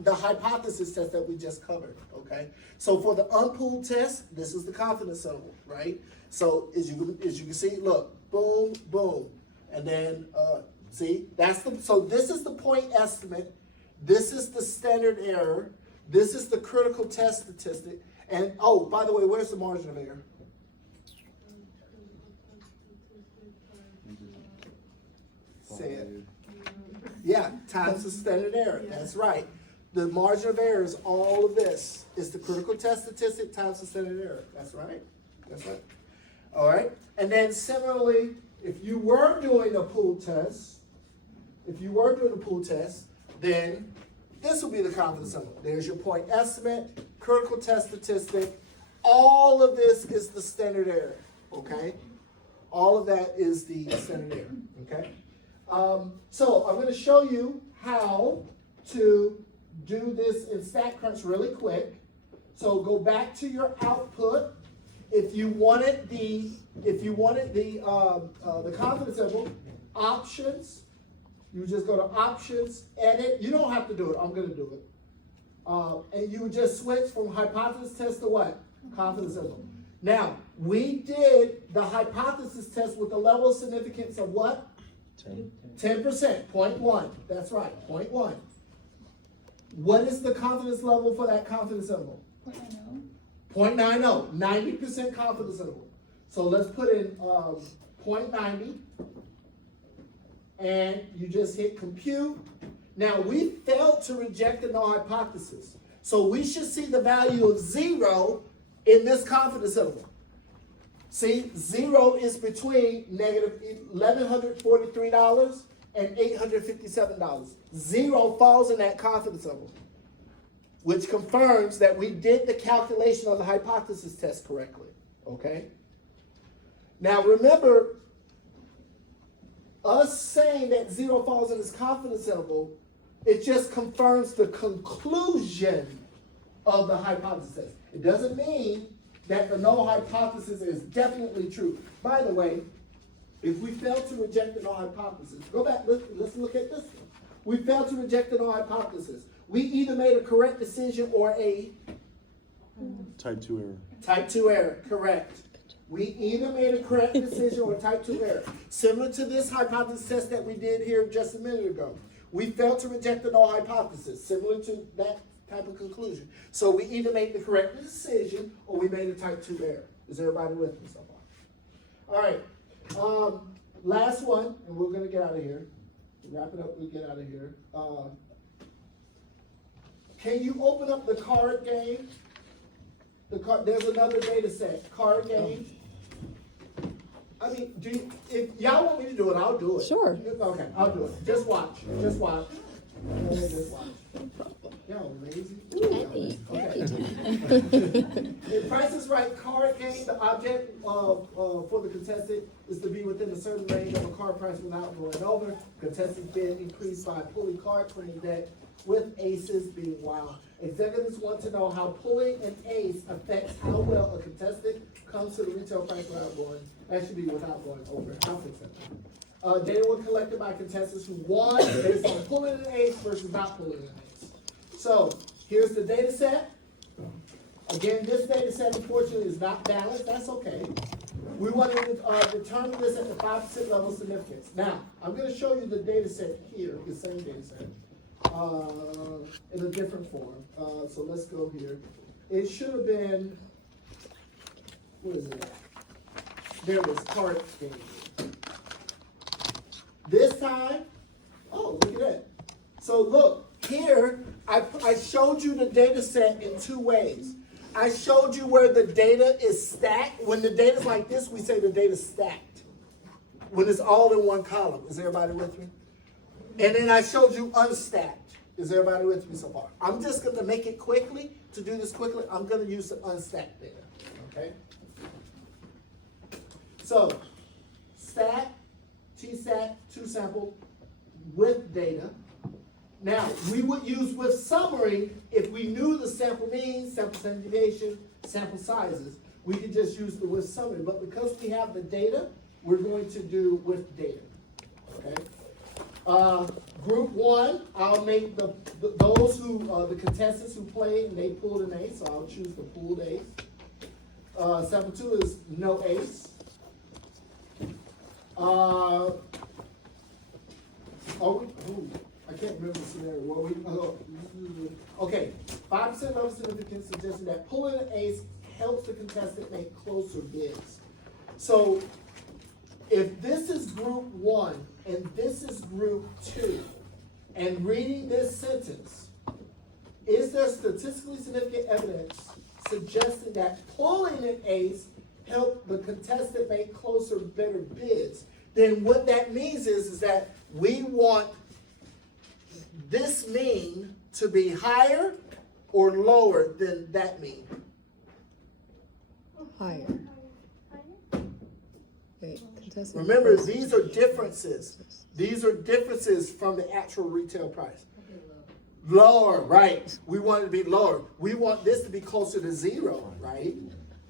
the hypothesis test that we just covered, okay? So for the unpooled test, this is the confidence interval, right? So as you can see, look, boom, boom. And then, see, so this is the point estimate. This is the standard error. This is the critical test statistic. And, oh, by the way, where's the margin of error? Say it. Yeah, times the standard error. That's right. The margin of error is all of this. It's the critical test statistic times the standard error. That's right. That's right. All right. And then similarly, if you were doing a pool test, then this will be the confidence interval. There's your point estimate, critical test statistic. All of this is the standard error. Okay. All of that is the standard error. Okay. So I'm going to show you how to do this in StatCrunch really quick. So go back to your output. If you wanted the confidence interval, options, you just go to options, edit. You don't have to do it. I'm going to do it. And you would just switch from hypothesis test to what? Confidence interval. Now, we did the hypothesis test with a level of significance of what? 10%, 0.1. That's right, 0.1. What is the confidence level for that confidence interval? 0.90, 90% confidence interval. So let's put in 0.90, and you just hit compute. Now we failed to reject the null hypothesis. So we should see the value of 0 in this confidence interval. See, 0 is between negative $1,143 and $857. 0 falls in that confidence interval, which confirms that we did the calculation of the hypothesis test correctly, okay? Now remember, us saying that 0 falls in this confidence interval, it just confirms the conclusion of the hypothesis test. It doesn't mean that the null hypothesis is definitely true. By the way, if we fail to reject the null hypothesis, go back, let's look at this one. We failed to reject the null hypothesis. We either made a correct decision or a Type 2 error. Type 2 error, correct. We either made a correct decision or a type 2 error. Similar to this hypothesis test that we did here just a minute ago. We failed to reject the null hypothesis, similar to that type of conclusion. So we either made the correct decision or we made a type 2 error. Is everybody with me so far? All right. Last one, and we're going to get out of here. Wrap it up, we get out of here. Can you open up the card game? There's another data set, card game. I mean, if y'all want me to do it, I'll do it. Sure. Okay, I'll do it. Just watch. Just watch. Just watch. Y'all lazy. Okay. The Price is Right card game, the object for the contestant is to be within a certain range of a card price without going over. Contestant bid increased by pulling cards from the deck with aces being wild. Executives want to know how pulling an ace affects how well a contestant comes to the retail price without going. That should be without going over. I'll fix that. Data were collected by contestants who won based on pulling an ace versus not pulling an ace. So here's the data set. Again, this data set unfortunately is not balanced. That's okay. We want to determine this at the 5% level of significance. Now, I'm going to show you the data set here, the same data set, in a different form. So let's go here. It should have been, what is it? There was card game. This time, oh, look at that. So look, here, I showed you the data set in two ways. I showed you where the data is stacked. When the data's like this, we say the data's stacked. When it's all in one column. Is everybody with me? And then I showed you unstacked. Is everybody with me so far? I'm just going to make it quickly. To do this quickly, I'm going to use the unstacked data. Okay? So, stat, T-stat, two sample with data. Now, we would use with summary if we knew the sample mean, sample standard deviation, sample sizes. We could just use the with summary. But because we have the data, we're going to do with data. Okay? Group one, I'll make those who, the contestants who played and they pulled an ace, so I'll choose the pooled ace. Sample two is no ace. I can't remember the scenario. Okay, 5% level significance suggesting that pulling an ace helps the contestant make closer bids. So if this is group one and this is group two, and reading this sentence, is there statistically significant evidence suggesting that pulling an ace helped the contestant make closer, better bids? Then what that means is that we want this mean to be higher or lower than that mean. Higher. Wait, contestant. Remember, these are differences. These are differences from the actual retail price. Lower, right. We want it to be lower. We want this to be closer to zero, right?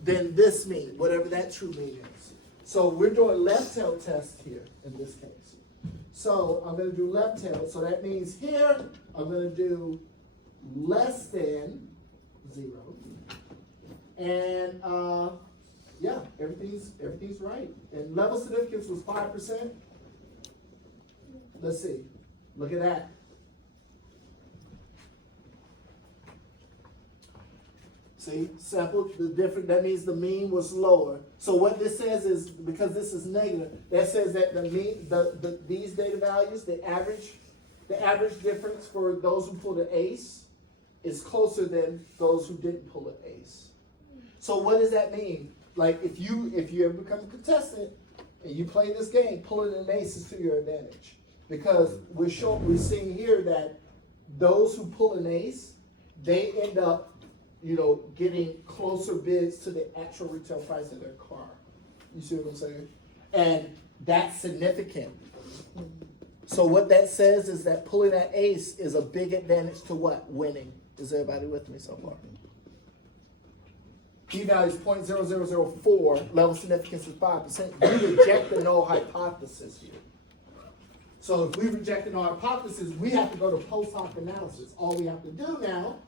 Than this mean, whatever that true mean is. So we're doing left tail test here in this case. So I'm going to do left tail. So that means here I'm going to do less than 0. And yeah, everything's right. And level significance was 5%. Let's see. Look at that. See, sample the different. That means the mean was lower. So what this says is, because this is negative, that says that the mean, these data values, the average difference for those who pulled an ace is closer than those who didn't pull an ace. So what does that mean? Like if you ever become a contestant and you play this game, pulling an ace is to your advantage, because we're seeing here that those who pull an ace, they end up, getting closer bids to the actual retail price of their car. You see what I'm saying? And that's significant. So what that says is that pulling that ace is a big advantage to what? Winning. Is everybody with me so far? P-value is 0.0004, level significance is 5%. We reject the null hypothesis here. So if we reject the null hypothesis, we have to go to post hoc analysis. All we have to do now is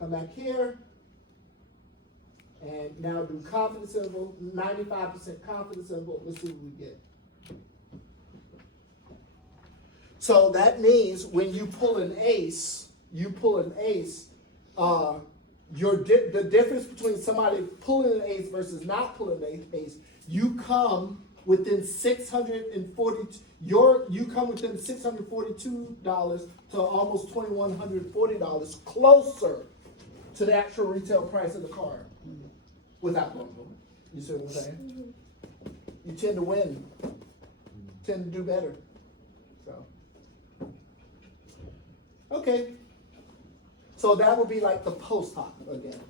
come back here and now do confidence interval, 95% confidence interval. Let's see what we get. So that means when you pull an ace, the difference between somebody pulling an ace versus not pulling an ace, you come within $642 to almost $2,140 closer to the actual retail price of the car without going home. You see what I'm saying? You tend to win, tend to do better. So, okay. So that would be like the post hoc again.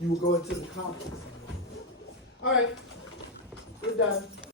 You will go into the confidence. All right, we're done.